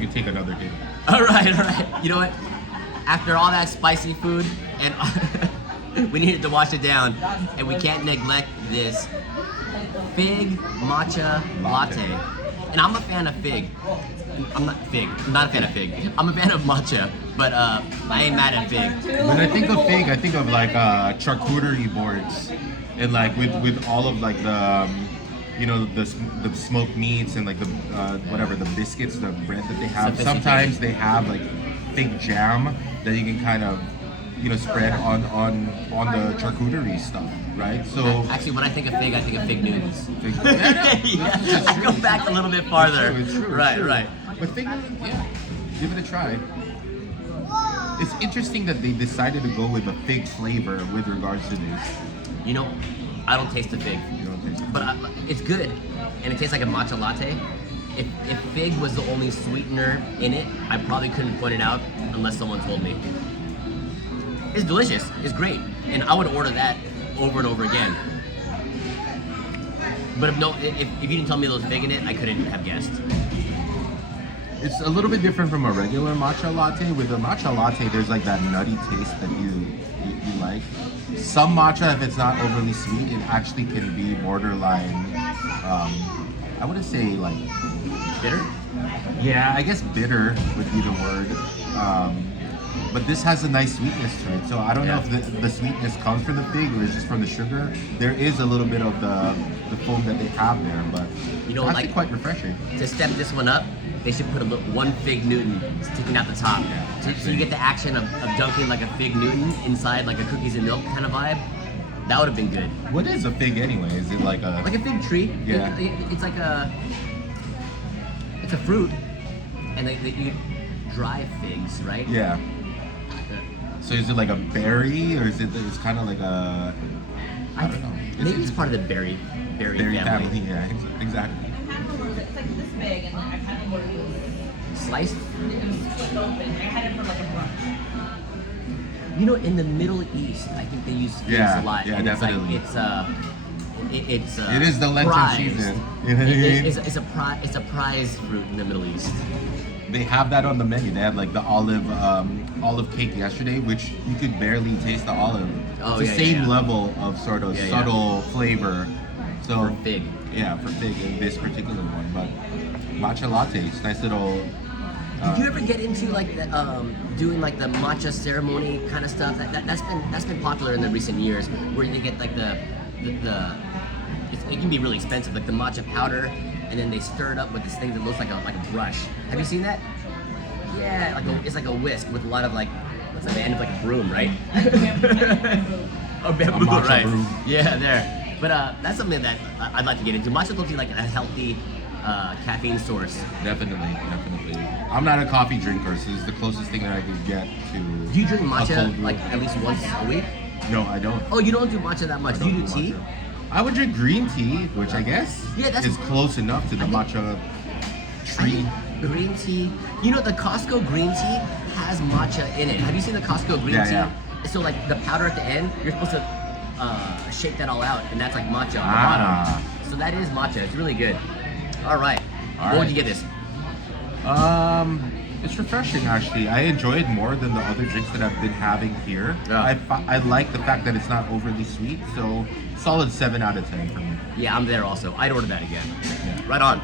you can take another hit. All right. You know what? After all that spicy food, and we needed to wash it down, and we can't neglect this Fig Matcha Latte. And I'm a fan of Fig. I'm not a fan of Fig. I'm a fan of matcha, but I ain't mad at Fig. When I think of Fig, I think of like charcuterie boards, and like with all of like the you know the smoked meats and like the whatever the biscuits, the bread that they have. Sometimes they have like fig jam that you can kind of spread on the charcuterie stuff, right? So actually, when I think of Fig, I think of Fig Newtons. Yeah, I go back a little bit farther. It's true. Right. But Fig Newtons, yeah, give it a try. It's interesting that they decided to go with a fig flavor with regards to this. I don't taste the fig, but it's good, and it tastes like a matcha latte. If fig was the only sweetener in it, I probably couldn't point it out unless someone told me. It's delicious. It's great, and I would order that over and over again. But if you didn't tell me there was fig in it, I couldn't have guessed. It's a little bit different from a regular matcha latte. With a matcha latte, there's like that nutty taste that you like. Some matcha, if it's not overly sweet, it actually can be borderline. I wouldn't say like Bitter? Yeah, I guess bitter would be the word. But this has a nice sweetness to it. So I don't know if the sweetness comes from the fig or it's just from the sugar. There is a little bit of the foam that they have there, but it's actually quite refreshing. To step this one up, they should put one Fig Newton sticking out the top. So you get the action of dunking like a Fig Newton inside like a cookies and milk kind of vibe. That would have been good. What is a fig anyway? Is it like a fig tree? Yeah. It's like it's a fruit, and you dry figs, right? Yeah. So is it like a berry, or is it's kind of like a I don't know. Maybe it's part of the berry family. Yeah, exactly. It's like this big, and I've had it more Sliced? It was split open. I had it for like a brunch. In the Middle East, I think they use figs a lot. Yeah, and definitely. It is the Lenten prized. season. You know what I mean? It's a prized fruit in the Middle East. They have that on the menu. They had like the olive cake yesterday, which you could barely taste the olive. Oh, it's the same level of sort of subtle flavor. So for fig. Yeah, for fig in this particular one. But matcha latte, it's nice little. Did you ever get into like the doing like the matcha ceremony kind of stuff? That's been popular in the recent years, where you get like it can be really expensive, like the matcha powder, and then they stir it up with this thing that looks like a brush. Have you seen that? Yeah, it's like a whisk with a lot of it's like the end of like a broom, right? A bamboo, right? Broom. Yeah, there. But that's something that I'd like to get into. Matcha looks like a healthy caffeine source. Definitely. I'm not a coffee drinker, so it's the closest thing that I could get to. Do you drink matcha like at least once a week? No, I don't. Oh, you don't do matcha that much. Do you do tea? I would drink green tea, which I guess is close enough to the matcha tree. Green tea. The Costco green tea has matcha in it. Have you seen the Costco green tea? Yeah. So like the powder at the end, you're supposed to shake that all out, and that's like matcha on the bottom. So that is matcha. It's really good. All right. What would you get this? It's refreshing actually. I enjoy it more than the other drinks that I've been having here. Yeah. I like the fact that it's not overly sweet, so solid 7 out of 10 for me. Yeah, I'm there also. I'd order that again. Right on.